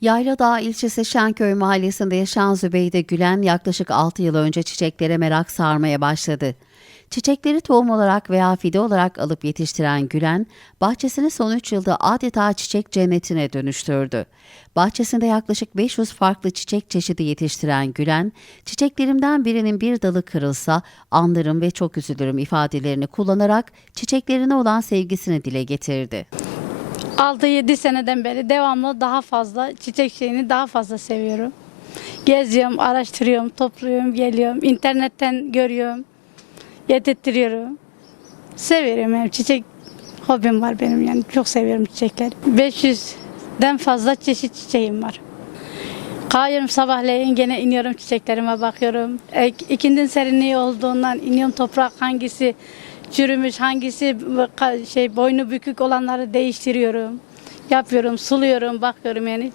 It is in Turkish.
Yayladağ ilçesi Şenköy mahallesinde yaşayan Zübeyde Gülen yaklaşık 6 yıl önce çiçeklere merak sarmaya başladı. Çiçekleri tohum olarak veya fide olarak alıp yetiştiren Gülen, bahçesini son 3 yılda adeta çiçek cennetine dönüştürdü. Bahçesinde yaklaşık 500 farklı çiçek çeşidi yetiştiren Gülen, çiçeklerimden birinin bir dalı kırılsa anlarım ve çok üzülürüm ifadelerini kullanarak çiçeklerine olan sevgisini dile getirdi. 6-7 seneden beri devamlı daha fazla çiçek şeyini daha fazla seviyorum. Geziyorum, araştırıyorum, topluyorum, geliyorum. internetten görüyorum, yedirtiyorum. Seviyorum yani çiçek hobim var benim yani çok seviyorum çiçekleri. 500'den fazla çeşit çiçeğim var. Kalkıyorum sabahleyin gene iniyorum çiçeklerime bakıyorum. E, ikindin serinliği olduğundan iniyorum toprak hangisi çürümüş hangisi şey boynu bükük olanları değiştiriyorum. Yapıyorum, suluyorum, bakıyorum yani.